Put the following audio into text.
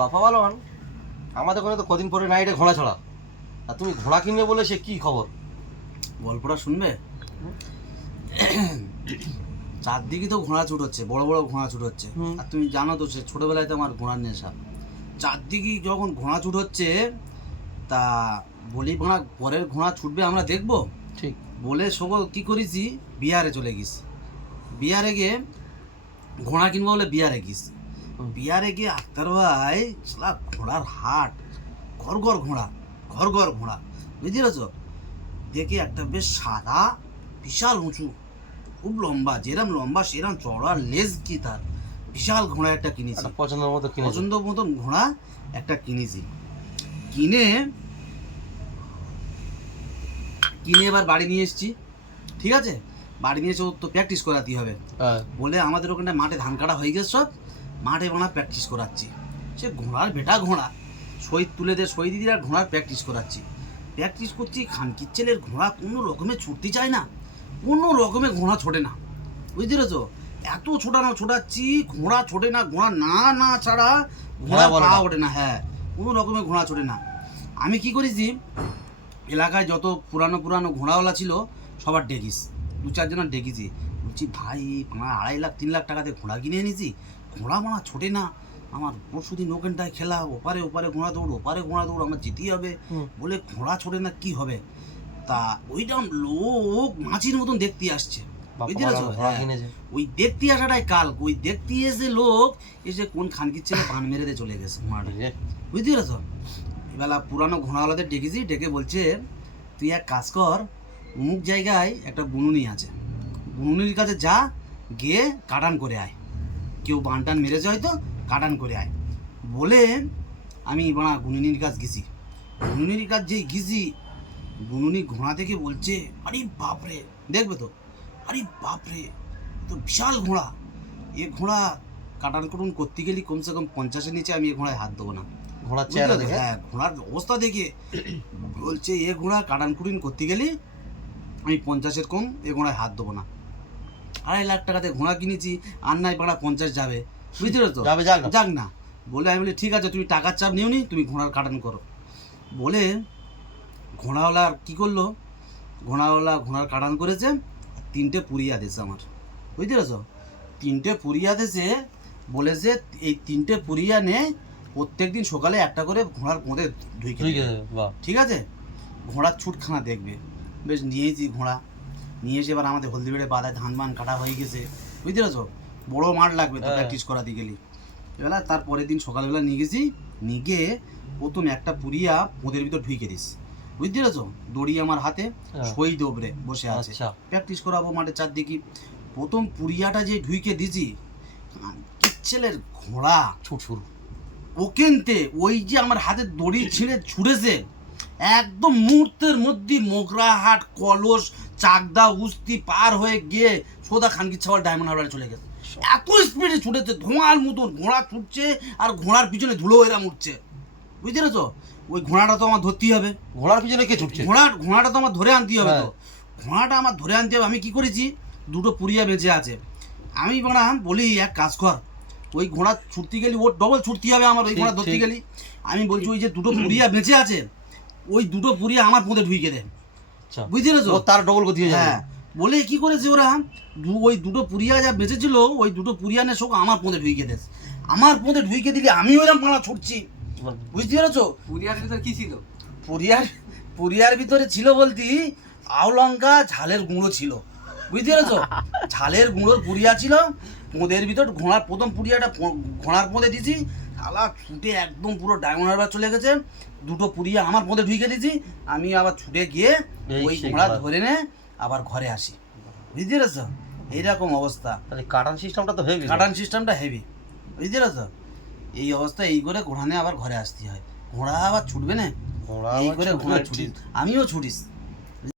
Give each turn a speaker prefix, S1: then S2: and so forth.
S1: বাপা ভালো মান আমাদের ওখানে তো কদিন পরে নাইটে ঘোড়া ছাড়া। আর তুমি ঘোড়া কিনবে বলে সে কি খবর?
S2: গল্পটা শুনবে? চারদিকে তো ঘোড়া ছুট হচ্ছে বড় বড় ঘোড়া ছুট হচ্ছে আর তুমি জানো তো সে ছোটবেলায় তো আমার ঘোড়ার নেশা। চারদিকে যখন ঘোড়া ছুট হচ্ছে তা বলি ঘোড়া পরের ঘোড়া ছুটবে আমরা দেখব?
S1: ঠিক।
S2: বলে সব কি করেছি? বিহারে চলে গেছি বিহারে গিয়ে ঘোড়া কিনবো বলে বিহারে গেছি। বিহারে গিয়ে আক্তার ভাই সালা ঘোড়ার হাট ঘর ঘর ঘোড়া ঘর ঘর ঘোড়া। বুঝতে পেরেছ? দেখে একটা বেশ সাদা বিশাল উঁচু খুব লম্বা যেরম লম্বা সেরম চড়া লেজ কি তার? বিশাল ঘোড়া একটা কিনেছি।
S1: পছন্দের মতো
S2: পছন্দ মতন ঘোড়া একটা কিনেছি। কিনে কিনে এবার বাড়ি নিয়ে এসেছি। ঠিক আছে? বাড়ি নিয়ে এসে ওর তো প্র্যাকটিস করাতে হবে।
S1: হ্যাঁ।
S2: বলে আমাদের ওখানে মাঠে ধান কাটা হয়ে গেছে সব। মাঠে বানা প্র্যাকটিস করাচ্ছি। সে ঘোড়ার বেটা ঘোড়া। সই তুলে দে সই দিদিরা ঘোড়ার প্র্যাকটিস করাচ্ছি। প্র্যাকটিস করছি খানকির ছেলের ঘোড়া কোনো রকমে ছুটতে চায় না। কোনো রকমে ঘোড়া ছোটে না। বুঝতে পেরেছ? এত ছোটানো ছোটাচ্ছি ঘোড়া ছোটে না ঘোড়া না না ছাড়া ঘোড়া পা ওঠে না হ্যাঁ। কোনো রকমে ঘোড়া ছোটে না। আমি কি করেছি? এলাকায় যত পুরানো পুরানো ঘোড়াওয়ালা ছিল সবার ডেকিস দু চারজনের ডেকেছি। বলছি ভাই আমার আড়াই লাখ তিন লাখ টাকাতে ঘোড়া কিনে এনেছি। ঘোড়া মারা ছোটে না। আমার পরশুদিন ওখানটায় খেলা ওপারে ওপারে ঘোড়া দৌড় ওপারে ঘোড়া দৌড় আমার যেতেই হবে। বলে ঘোড়া ছোটে না কি হবে? তা ওইটা লোক মাছির মতন দেখতে আসছে। হ্যাঁ। ওই দেখতে আসাটাই কাল ওই দেখতে এসে লোক এসে কোন খানকির ছেলে পান মেরে দিয়ে চলে গেছে। মাঠে বুঝতে পেরেছ? এবেলা পুরানো ঘোড়াওয়ালাদের ডেকেছি ডেকে বলছে তুই এক কাজ কর অমুক জায়গায় একটা বুনুনি আছে। বুনুনির কাছে যা গিয়ে কাটান করে আয়। কেউ বানটান মেরেছে হয়তো কাটান করে আয়। বলে আমি বানা গুনুনির কাজ গেছি। গুনুনির কাজ যেই গেছি গুনুনি ঘোড়া থেকে বলছে আরে বাপরে দেখবে তো? আরে বাপরে তো বিশাল ঘোড়া। এ ঘোড়া কাটান কুটুন করতে গেলে কমসে কম পঞ্চাশের নিচে আমি এ ঘোড়ায় হাত দেবো না।
S1: ঘোড়ার চেহারা দেখে?
S2: হ্যাঁ ঘোড়ার অবস্থা দেখে। বলছে এ ঘোড়া কাটান কুটিন করতে গেলে আমি পঞ্চাশের কম এ ঘোড়ায় হাত দেবো না। আড়াই লাখ টাকাতে ঘোড়া কিনেছি আর নাই পাড়া পঞ্চাশ যাবে। বুঝতে তো
S1: যাবে যাক না।
S2: যাক না। বলে আমি বলি ঠিক আছে তুমি টাকার চাপ নিও নি তুমি ঘোড়ার কাটান করো। বলে ঘোড়াওয়ালা কি করল? ঘোড়াওয়ালা ঘোড়ার কাটান করেছে তিনটে পুরিয়া দিয়েছে আমার। বুঝতে পেরেছ? তিনটে পুরিয়া দিয়েছে বলেছে এই তিনটে পুরিয়া নে প্রত্যেক দিন সকালে একটা করে ঘোড়ার
S1: ঠিক
S2: দেবে। ঠিক আছে? ঘোড়ার ছুটখানা দেখবে। বেশ নিয়েছি ঘোড়া। নিয়ে এসে এবার আমাদের হলদিবেড়ে বাদায় ধান বান কাটা হয়ে গেছে। বুঝতে পেরেছ? বড় মাঠ লাগবে তো
S1: হ্যাঁ।
S2: প্র্যাকটিস করাতে গেলি। এবার তার পরের দিন সকালবেলা নিয়ে গেছি নিয়ে গিয়ে প্রথম একটা পুরিয়া পোঁদের ভিতর ঢুকে দিস। বুঝতে পেরেছ? দড়ি আমার হাতে
S1: হ্যাঁ।
S2: সই দোবরে বসে আছে।
S1: আচ্ছা।
S2: প্র্যাকটিস করাবো মাঠে চারদিকে। প্রথম পুরিয়াটা যে ঢুকে দিছি ছেলের ঘোড়া।
S1: ছুট
S2: ওকেনতে ওই যে আমার হাতে দড়ি ছিঁড়ে ছুড়েছে একদম মুহূর্তের মধ্যে মোগরাহাট কলস চাকদা উস্তি পার হয়ে গিয়ে সোদা খানকি ছাওয়াল ডায়মন্ড হারবারে চলে গেছে। এত স্পিডে ছুটেছে ধোঁয়ার মতন ঘোড়া ছুটছে আর ঘোড়ার পিছনে ধুলো এরা উঠছে বুঝতে পেরেছ? ওই ঘোড়াটা তো আমার ধরতেই হবে।
S1: ঘোড়ার পিছনে কে ছুটছে?
S2: ঘোড়া ঘোড়াটা তো আমার ধরে আনতেই হবে তো।
S1: হ্যাঁ।
S2: ঘোড়াটা আমার ধরে আনতে হবে। আমি কি করেছি? দুটো পুরিয়া বেঁচে আছে। আমি বানা বলি এক কাজ কর। ওই ঘোড়া ছুটতে গেলি ওর ডবল ছুটতে হবে আমার ওই ঘোড়া ধরতে। গেলি। আমি বলছি ওই যে দুটো পুরিয়া বেঁচে আছে ওই দুটো পুরিয়া আমার মধ্যে ঢুকে দে
S1: আচ্ছা।
S2: বুঝতে পেরেছ?
S1: ও তার ডবল গতি হয়ে
S2: হ্যাঁ। বলে কি করেছে ওরা? ওই দুটো পুরিয়া যা বেঁচেছিল ওই দুটো পুরিয়া নে শোক আমার পথে ঢুকে দেস আমার পথে ঢুকে দিলে আমি ওইরকম পাড়া ছুটছি। বুঝতে পেরেছ?
S3: পুরিয়ার ভিতর কি ছিল?
S2: পুরিয়ার পুরিয়ার ভিতরে ছিল বলতি আউ লঙ্কা ঝালের গুঁড়ো ছিল। বুঝতে পেরেছ? ঝালের গুঁড়োর পুরিয়া ছিল। পোঁদের ভিতর ঘোড়ার প্রথম পুরিয়াটা ঘোড়ার পোঁদে দিছি। শালা ছুটে একদম পুরো ডায়মন্ড হারবার চলে গেছে। দুটো পুরিয়া আমার পোঁদে ঢুকে দিয়েছি। আমি আবার ছুটে গিয়ে ওই ঘোড়া। ধরে নে আবার ঘরে আসি। বুঝতে পেরেছ? এইরকম অবস্থা।
S1: তাহলে কাটান সিস্টেমটা তো হেভি
S2: কাটান সিস্টেমটা হেভি বুঝতে পেরেছ? এই অবস্থা এই করে ঘোড়া নিয়ে আবার ঘরে আসতে হয়। ঘোড়া আবার ছুটবে না?
S1: ঘোড়া
S2: এই করে ঘোড়া। ছুটিস আমিও ছুটিস।